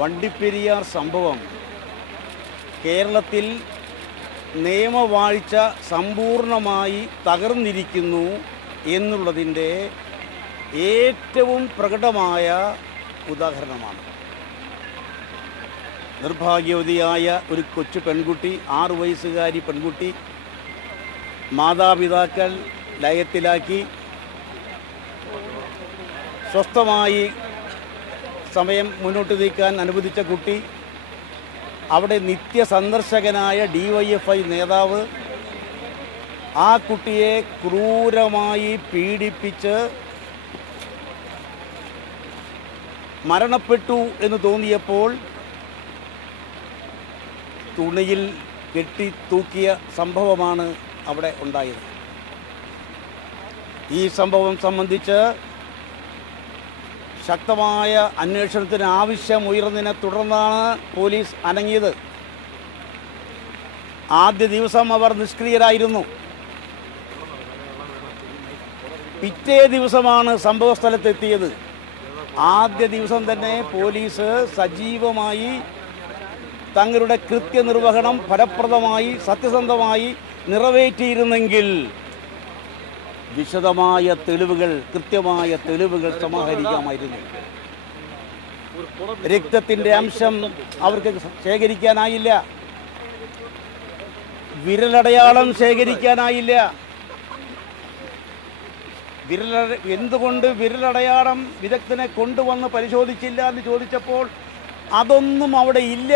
വണ്ടിപ്പെരിയാർ സംഭവം കേരളത്തിൽ നിയമവാഴ്ച സമ്പൂർണമായി തകർന്നിരിക്കുന്നു എന്നുള്ളതിൻ്റെ ഏറ്റവും പ്രകടമായ ഉദാഹരണമാണ്. നിർഭാഗ്യവതിയായ ഒരു കൊച്ചു പെൺകുട്ടി, 6 വയസ്സുകാരി പെൺകുട്ടി, മാതാപിതാക്കൾ ലയത്തിലാക്കി സ്വസ്ഥമായി സമയം മുന്നോട്ട് നീക്കാൻ അനുവദിച്ച കുട്ടി, അവിടെ നിത്യസന്ദർശകനായ DYFI നേതാവ് ആ കുട്ടിയെ ക്രൂരമായി പീഡിപ്പിച്ച് മരണപ്പെട്ടു എന്ന് തോന്നിയപ്പോൾ തുണിയിൽ കെട്ടി തൂക്കിയ സംഭവമാണ് അവിടെ ഉണ്ടായത്. ഈ സംഭവം സംബന്ധിച്ച് ശക്തമായ അന്വേഷണത്തിന് ആവശ്യമുയർന്നതിനെ തുടർന്നാണ് പോലീസ് അനങ്ങിയത്. ആദ്യ ദിവസം അവർ നിഷ്ക്രിയരായിരുന്നു. പിറ്റേ ദിവസമാണ് സംഭവസ്ഥലത്തെത്തിയത്. ആദ്യ ദിവസം തന്നെ പോലീസ് സജീവമായി തങ്ങളുടെ കൃത്യനിർവഹണം ഫലപ്രദമായി സത്യസന്ധമായി നിറവേറ്റിയിരുന്നെങ്കിൽ വിശദമായ തെളിവുകൾ, കൃത്യമായ തെളിവുകൾ സമാഹരിക്കാമായിരുന്നു. രക്തത്തിൻ്റെ അംശം അവർക്ക് ശേഖരിക്കാനായില്ല, വിരലടയാളം ശേഖരിക്കാനായില്ല. എന്തുകൊണ്ട് വിരലടയാളം വിദഗ്ധനെ കൊണ്ടുവന്ന് പരിശോധിച്ചില്ല എന്ന് ചോദിച്ചപ്പോൾ അതൊന്നും അവിടെ ഇല്ല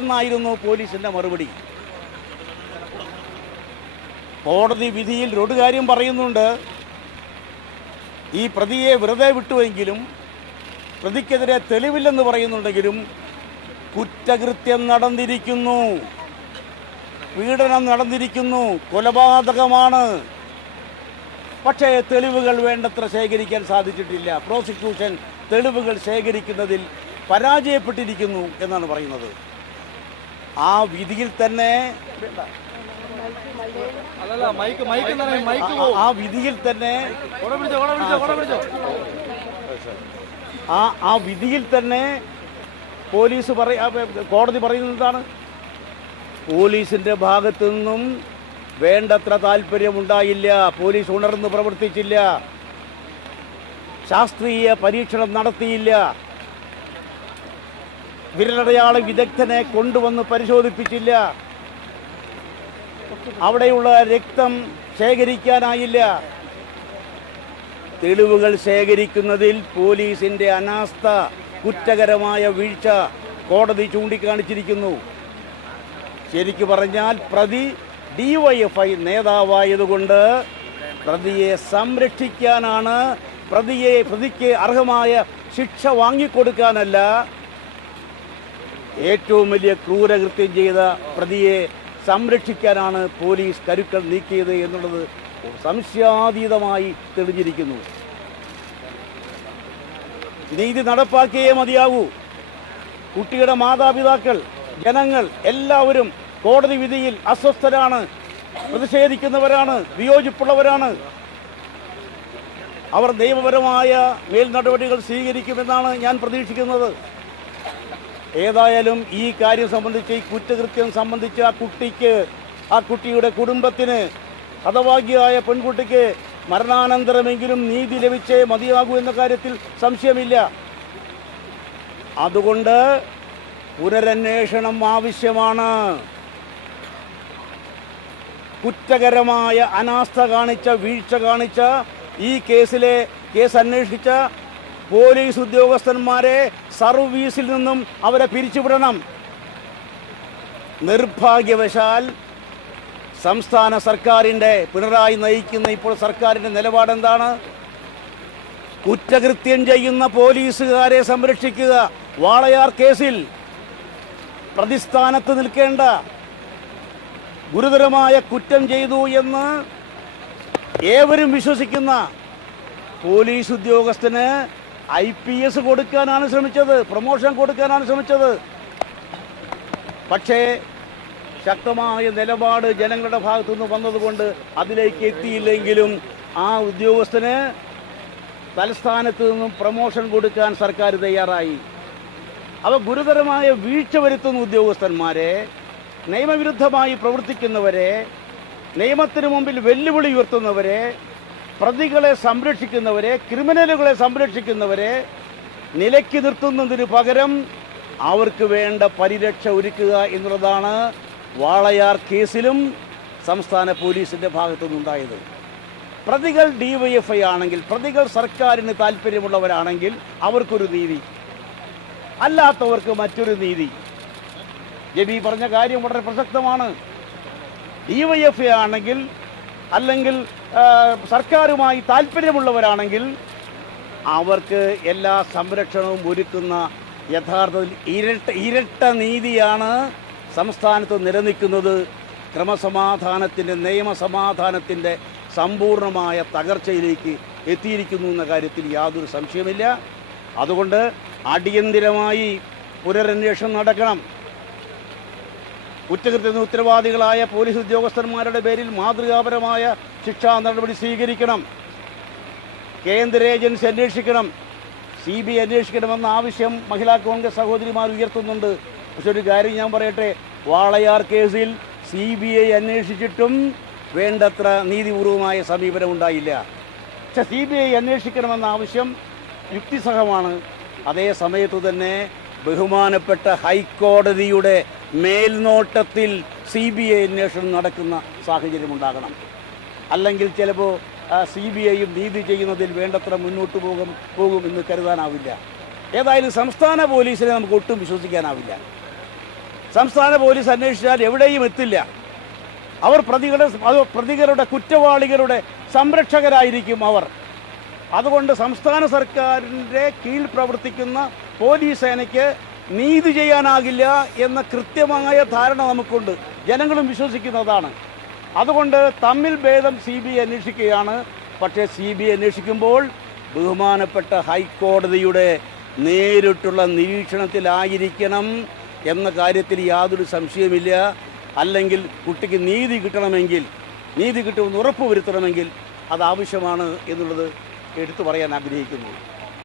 എന്നായിരുന്നു പോലീസിൻ്റെ മറുപടി. കോടതി വിധിയിൽ ഒരു കാര്യം പറയുന്നുണ്ട്, ഈ പ്രതിയെ വെറുതെ വിട്ടുവെങ്കിലും പ്രതിക്കെതിരെ തെളിവില്ലെന്ന് പറയുന്നുണ്ടെങ്കിലും കുറ്റകൃത്യം നടന്നിരിക്കുന്നു, പീഡനം നടന്നിരിക്കുന്നു, കൊലപാതകമാണ്. പക്ഷേ തെളിവുകൾ വേണ്ടത്ര ശേഖരിക്കാൻ സാധിച്ചിട്ടില്ല. പ്രോസിക്യൂഷൻ തെളിവുകൾ ശേഖരിക്കുന്നതിൽ പരാജയപ്പെട്ടിരിക്കുന്നു എന്നാണ് പറയുന്നത്. ആ വിധിയിൽ തന്നെ ആ വിധിയിൽ തന്നെ പോലീസ് കോടതി പറയുന്നതാണ്, പോലീസിന്റെ ഭാഗത്തു നിന്നും വേണ്ടത്ര താല്പര്യമുണ്ടായില്ല, പോലീസ് ഉണർന്ന് പ്രവർത്തിച്ചില്ല, ശാസ്ത്രീയ പരീക്ഷണം നടത്തിയില്ല, വിരലടയാള വിദഗ്ധനെ കൊണ്ടുവന്ന് പരിശോധിപ്പിച്ചില്ല, അവിടെയുള്ള രക്തം ശേഖരിക്കാനായില്ല. തെളിവുകൾ ശേഖരിക്കുന്നതിൽ പോലീസിന്റെ അനാസ്ഥ, കുറ്റകരമായ വീഴ്ച കോടതി ചൂണ്ടിക്കാണിച്ചിരിക്കുന്നു. ശരിക്കു പറഞ്ഞാൽ പ്രതി DYFI നേതാവായതുകൊണ്ട് പ്രതിയെ സംരക്ഷിക്കാനാണ്, പ്രതിക്ക് അർഹമായ ശിക്ഷ വാങ്ങിക്കൊടുക്കാനല്ല, ഏറ്റവും വലിയ ക്രൂരകൃത്യം ചെയ്ത പ്രതിയെ സംരക്ഷിക്കാനാണ് പോലീസ് കരുക്കൾ നീക്കിയത് എന്നുള്ളത് സംശയാതീതമായി തെളിഞ്ഞിരിക്കുന്നു. നീതി നടപ്പാക്കിയേ മതിയാകൂ. കുട്ടിയുടെ മാതാപിതാക്കൾ, ജനങ്ങൾ എല്ലാവരും കോടതി വിധിയിൽ അസ്വസ്ഥരാണ്, പ്രതിഷേധിക്കുന്നവരാണ്, വിയോജിപ്പുള്ളവരാണ്. അവർ നിയമപരമായ മേൽനടപടികൾ സ്വീകരിക്കുമെന്നാണ് ഞാൻ പ്രതീക്ഷിക്കുന്നത്. ഏതായാലും ഈ കാര്യം സംബന്ധിച്ച്, ഈ കുറ്റകൃത്യം സംബന്ധിച്ച് ആ കുട്ടിയുടെ കുടുംബത്തിന്, ഹതഭാഗ്യയായ പെൺകുട്ടിക്ക് മരണാനന്തരമെങ്കിലും നീതി ലഭിച്ചേ മതിയാകൂ എന്ന കാര്യത്തിൽ സംശയമില്ല. അതുകൊണ്ട് പുനരന്വേഷണം ആവശ്യമാണ്. കുറ്റകരമായ അനാസ്ഥ കാണിച്ച, വീഴ്ച കാണിച്ച ഈ കേസ് അന്വേഷിച്ച പോലീസ് ഉദ്യോഗസ്ഥന്മാരെ സർവീസിൽ നിന്നും അവരെ പിരിച്ചുവിടണം. നിർഭാഗ്യവശാൽ സംസ്ഥാന സർക്കാരിൻ്റെ, പിണറായി നയിക്കുന്ന ഇപ്പോൾ സർക്കാരിൻ്റെ നിലപാടെന്താണ്? കുറ്റകൃത്യം ചെയ്യുന്ന പോലീസുകാരെ സംരക്ഷിക്കുക. വാളയാർ കേസിൽ പ്രതിസ്ഥാനത്ത് നിൽക്കേണ്ട, ഗുരുതരമായ കുറ്റം ചെയ്തു എന്ന് ഏവരും വിശ്വസിക്കുന്ന പോലീസ് ഉദ്യോഗസ്ഥന് IPS കൊടുക്കാനാണ് ശ്രമിച്ചത്, പ്രൊമോഷൻ കൊടുക്കാനാണ് ശ്രമിച്ചത്. പക്ഷേ ശക്തമായ നിലപാട് ജനങ്ങളുടെ ഭാഗത്തുനിന്ന് വന്നതുകൊണ്ട് അതിലേക്ക് എത്തിയില്ലെങ്കിലും ആ ഉദ്യോഗസ്ഥന് തലസ്ഥാനത്ത് നിന്നും പ്രമോഷൻ കൊടുക്കാൻ സർക്കാർ തയ്യാറായി. അവ ഗുരുതരമായ വീഴ്ച വരുത്തുന്ന ഉദ്യോഗസ്ഥന്മാരെ, നിയമവിരുദ്ധമായി പ്രവർത്തിക്കുന്നവരെ, നിയമത്തിന് മുമ്പിൽ വെല്ലുവിളി ഉയർത്തുന്നവരെ, പ്രതികളെ സംരക്ഷിക്കുന്നവരെ, ക്രിമിനലുകളെ സംരക്ഷിക്കുന്നവരെ നിലയ്ക്ക് നിർത്തുന്നതിന് പകരം അവർക്ക് വേണ്ട പരിരക്ഷ ഒരുക്കുക എന്നുള്ളതാണ് വാളയാർ കേസിലും സംസ്ഥാന പോലീസിൻ്റെ ഭാഗത്തുനിന്നുണ്ടായത്. പ്രതികൾ DYFI ആണെങ്കിൽ, പ്രതികൾ സർക്കാരിന് താല്പര്യമുള്ളവരാണെങ്കിൽ അവർക്കൊരു നീതി, അല്ലാത്തവർക്ക് മറ്റൊരു നീതി. ജബി പറഞ്ഞ കാര്യം വളരെ പ്രസക്തമാണ്. DYFI ആണെങ്കിൽ, അല്ലെങ്കിൽ സർക്കാരുമായി താല്പര്യമുള്ളവരാണെങ്കിൽ അവർക്ക് എല്ലാ സംരക്ഷണവും ഒരുക്കുന്ന യഥാർത്ഥത്തിൽ ഇരട്ട നീതിയാണ് സംസ്ഥാനത്ത് നിലനിൽക്കുന്നത്. ക്രമസമാധാനത്തിൻ്റെ, നിയമസമാധാനത്തിൻ്റെ സമ്പൂർണമായ തകർച്ചയിലേക്ക് എത്തിയിരിക്കുന്നു എന്ന കാര്യത്തിൽ യാതൊരു സംശയമില്ല. അതുകൊണ്ട് അടിയന്തിരമായി പുനരന്വേഷണം നടക്കണം. കുറ്റകൃത്യത്തിന് ഉത്തരവാദികളായ പോലീസ് ഉദ്യോഗസ്ഥന്മാരുടെ പേരിൽ മാതൃകാപരമായ ശിക്ഷാ നടപടി സ്വീകരിക്കണം. കേന്ദ്ര ഏജൻസി അന്വേഷിക്കണം. CBI അന്വേഷിക്കണമെന്ന ആവശ്യം മഹിളാ കോൺഗ്രസ് സഹോദരിമാർ ഉയർത്തുന്നുണ്ട്. പക്ഷെ ഒരു കാര്യം ഞാൻ പറയട്ടെ, വാളയാർ കേസിൽ CBI അന്വേഷിച്ചിട്ടും വേണ്ടത്ര നീതിപൂർവമായ സമീപനം ഉണ്ടായില്ല. പക്ഷെ CBI അന്വേഷിക്കണമെന്ന ആവശ്യം യുക്തിസഹമാണ്. അതേ സമയത്തു തന്നെ ബഹുമാനപ്പെട്ട ഹൈക്കോടതിയുടെ മേൽനോട്ടത്തിൽ CBI അന്വേഷണം നടക്കുന്ന സാഹചര്യം ഉണ്ടാകണം. അല്ലെങ്കിൽ ചിലപ്പോൾ CBIയും നീതി ചെയ്യുന്നതിൽ വേണ്ടത്ര മുന്നോട്ട് പോകുമെന്ന് കരുതാനാവില്ല. ഏതായാലും സംസ്ഥാന പോലീസിനെ നമുക്ക് ഒട്ടും വിശ്വസിക്കാനാവില്ല. സംസ്ഥാന പോലീസ് അന്വേഷിച്ചാൽ എവിടെയും എത്തില്ല. അവർ പ്രതികളുടെ കുറ്റവാളികളുടെ സംരക്ഷകരായിരിക്കും അവർ. അതുകൊണ്ട് സംസ്ഥാന സർക്കാരിൻ്റെ കീഴിൽ പ്രവർത്തിക്കുന്ന പോലീസ് സേനയ്ക്ക് നീതി ചെയ്യാനാകില്ല എന്ന കൃത്യമായ ധാരണ നമുക്കുണ്ട്. ജനങ്ങളും വിശ്വസിക്കുന്നതാണ്. അതുകൊണ്ട് തമ്മിൽ ഭേദം CBI അന്വേഷിക്കുകയാണ്. പക്ഷേ CBI അന്വേഷിക്കുമ്പോൾ ബഹുമാനപ്പെട്ട ഹൈക്കോടതിയുടെ നേരിട്ടുള്ള നിരീക്ഷണത്തിലായിരിക്കണം എന്ന കാര്യത്തിൽ യാതൊരു സംശയമില്ല. അല്ലെങ്കിൽ കുട്ടിക്ക് നീതി കിട്ടുമെന്ന് ഉറപ്പുവരുത്തണമെങ്കിൽ അത് ആവശ്യമാണ് എന്നുള്ളത് എടുത്തു പറയാൻ ആഗ്രഹിക്കുന്നു.